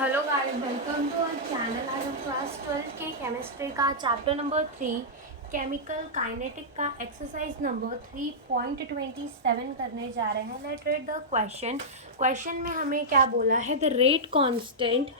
Hello guys, welcome to our channel. आज हम class 12 के केमिस्ट्री का चैप्टर नंबर 3 केमिकल काइनेटिक का एक्सरसाइज नंबर 3.27 करने जा रहे हैं। Let read the question. Question में हमें क्या बोला है? The rate constant.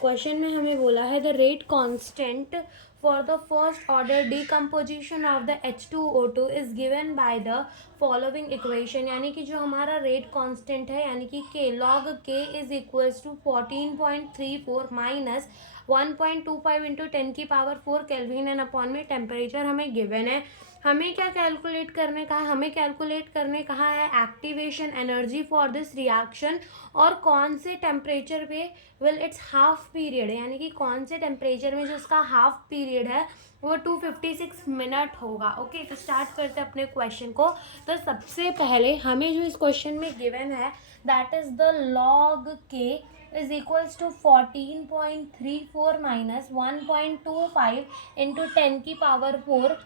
क्वेश्चन में हमें बोला है the rate constant for the first order decomposition of the H2O2 is given by the following equation। यानी कि जो हमारा रेट कांस्टेंट है यानी कि K log K is equals to 14.34 minus 1.25 into 10 की पावर 4 केल्विन एंड अपॉन में temperature हमें गिवन है। हमें क्या कैलकुलेट करने का है? हमें कैलकुलेट करने कहा है activation energy for this reaction और कौन से टेम्परेचर पे विल इट्स हाफ पीरियड, यानी कि कौन से टेम्परेचर में जो इसका हाफ पीरियड है वो 256 मिनट होगा। ओके, तो स्टार्ट करते हैं अपने क्वेश्चन को। तो सबसे पहले हमें जो इस क्वेश्चन में गिवन है that is the log k is equals to 14.34 minus 1.25 into 10 की पावर 4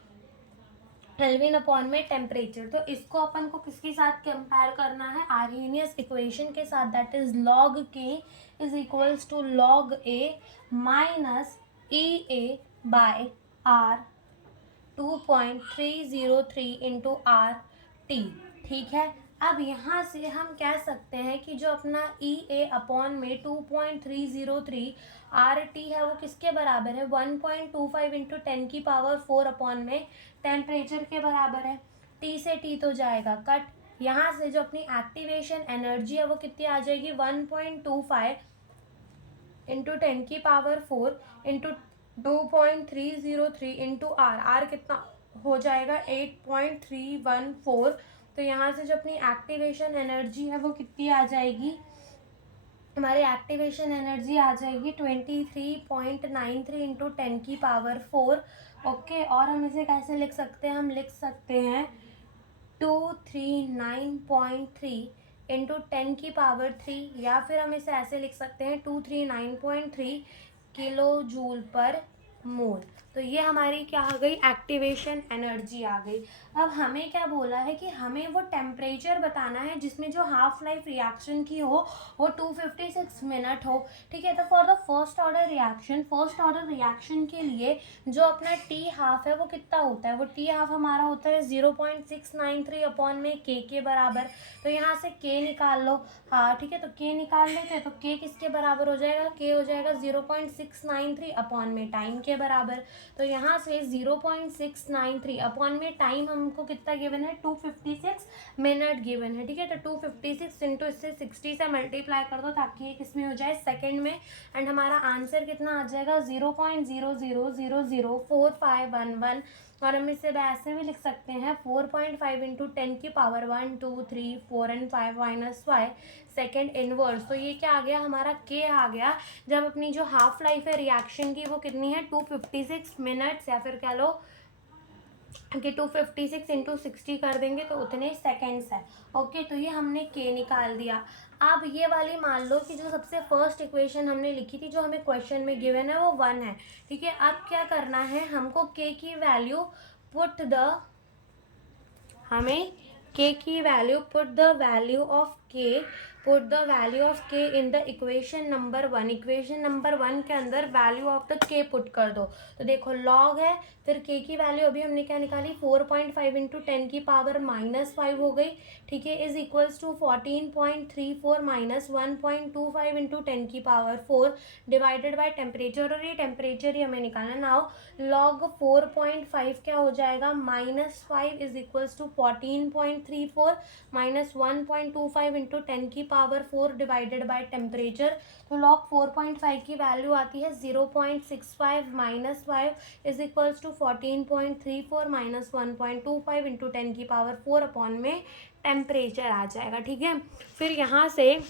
केल्विन अपॉन में टेम्परेचर। तो इसको अपन को किसके साथ कंपेयर करना है? आर्हेनियस इक्वेशन के साथ, that is log k is equals to log A minus E A by R 2.303 into R T. ठीक है, अब यहाँ से हम कह सकते हैं कि जो अपना ई ए अपॉन में 2.303 आर टी है वो किसके बराबर है? 1.25 इंटू 10 की पावर 4 अपॉन में टेम्परेचर के बराबर है। टी से टी तो जाएगा कट। यहाँ से जो अपनी एक्टिवेशन एनर्जी है वो कितनी आ जाएगी? 1.25 इंटू 10 की पावर 4 इंटू 2.303 इंटू आर कितना हो जाएगा? 8.314। तो यहाँ से जो अपनी एक्टिवेशन एनर्जी है वो कितनी आ जाएगी? हमारी एक्टिवेशन एनर्जी आ जाएगी 23.93 इंटू 10 की पावर 4। ओके, और हम इसे कैसे लिख सकते हैं? हम लिख सकते हैं 239.3 इंटू 10 की पावर 3, या फिर हम इसे ऐसे लिख सकते हैं 239.3 किलो जूल पर मोल। तो ये हमारी क्या आ गई? एक्टिवेशन एनर्जी आ गई। अब हमें क्या बोला है कि हमें वो टेम्परेचर बताना है जिसमें जो हाफ लाइफ रिएक्शन की हो वो 256 मिनट हो। ठीक है, तो for the first order reaction के लिए जो अपना टी हाफ है वो कितना होता है? वो टी हाफ हमारा होता है 0.693 अपॉन में के बराबर। तो यहाँ से के निकाल लो। हाँ ठीक है, तो के निकाल लेते हैं। तो के किसके बराबर हो जाएगा? के हो जाएगा 0.693 अपॉन में टाइम के बराबर। तो यहाँ से 0.693 अपॉन में टाइम हमको कितना गिवन है? 256 मिनट गिवन है। ठीक है, तो 256 इंटू इससे 60 से मल्टीप्लाई कर दो ताकि ये किस में हो जाए? सेकेंड में। एंड हमारा आंसर कितना आ जाएगा? 0.00004511। और हम इसे ऐसे भी लिख सकते हैं 4.5 इंटू 10 की power 1 2 3 4 and 5 minus 5 second inverse. तो ये क्या आ गया? हमारा के आ गया। जब अपनी जो हाफ लाइफ है रिएक्शन की वो कितनी है? 256 मिनट्स, या फिर कह लो कि 256 इंटू 60 कर देंगे तो उतने सेकेंड्स है। ओके, तो ये हमने के निकाल दिया। अब ये वाली मान लो कि जो सबसे फर्स्ट इक्वेशन हमने लिखी थी जो हमें क्वेश्चन में गिवन है वो 1 है। ठीक है, अब क्या करना है हमको? के की वैल्यू हमें के की value put the value of K in the equation number 1। Equation number 1 के अंदर value of the K put कर दो। तो देखो लॉग है, फिर के की वैल्यू अभी हमने क्या निकाली? 4.5 इंटू 10 की पावर माइनस 5 हो गई। ठीक है, is equals to 14.34 minus 1.25 into 10 की पावर 4 डिवाइडेड बाय टेम्परेचर, और ये टेम्परेचर ही हमें निकालना। नाउ लॉग 4.5 क्या हो जाएगा? Minus 5 is equals to 14.34 minus 1.25 into 10 की पावर 4 डिवाइडेड बाय टेम्परेचर। तो लॉग 4.5 की वैल्यू आती है 0.65 minus 5 is equals to 14.34 minus 1.25 into 10 की पावर 4 अपॉन में टेम्परेचर आ जाएगा। ठीक है, फिर यहाँ से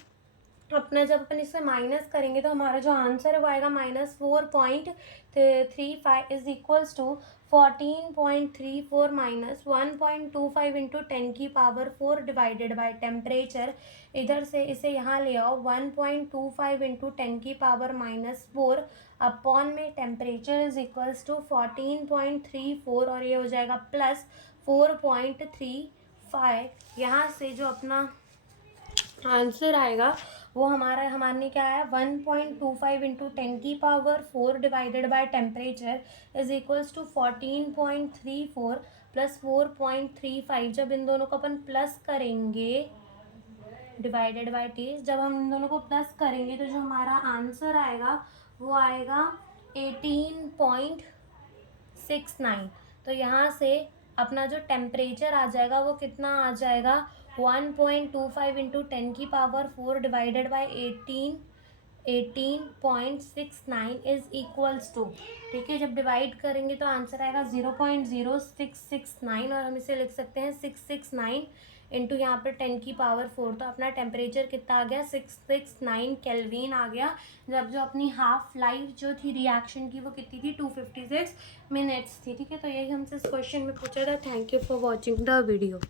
अपना जब अपन इससे माइनस करेंगे तो हमारा जो आंसर है वो आएगा -4.35 is equals to 14.34 minus 1.25 into 10 की पावर 4 डिवाइडेड बाय टेम्परेचर। इधर से इसे यहाँ ले आओ 1.25 इंटू 10 की पावर -4 अपॉन में टेम्परेचर इज इक्वल्स टू 14.34, और ये हो जाएगा प्लस 4.35। यहाँ से जो अपना आंसर आएगा वो हमारे क्या है 1.25 into 10⁴ divided by temperature is equals to 14.34 plus 4.35। जब इन दोनों को अपन प्लस करेंगे डिवाइडेड बाय टी, जब हम इन दोनों को प्लस करेंगे तो जो हमारा आंसर आएगा वो आएगा 18.69। तो यहाँ से अपना जो टेम्परेचर आ जाएगा वो कितना आ जाएगा 1.25 into 10⁴ divided by 18.69 is equals to, ठीक है, जब डिवाइड करेंगे तो आंसर आएगा 0.0669 और हम इसे लिख सकते हैं 669 इंटू यहाँ पर 10⁴। तो अपना टेम्परेचर कितना आ गया 669 केल्विन आ गया। जब जो अपनी हाफ लाइफ जो थी रिएक्शन की वो कितनी थी 256 मिनट्स थी, ठीक है। तो यही हमसे इस क्वेश्चन में पूछा था। Thank you for watching the video.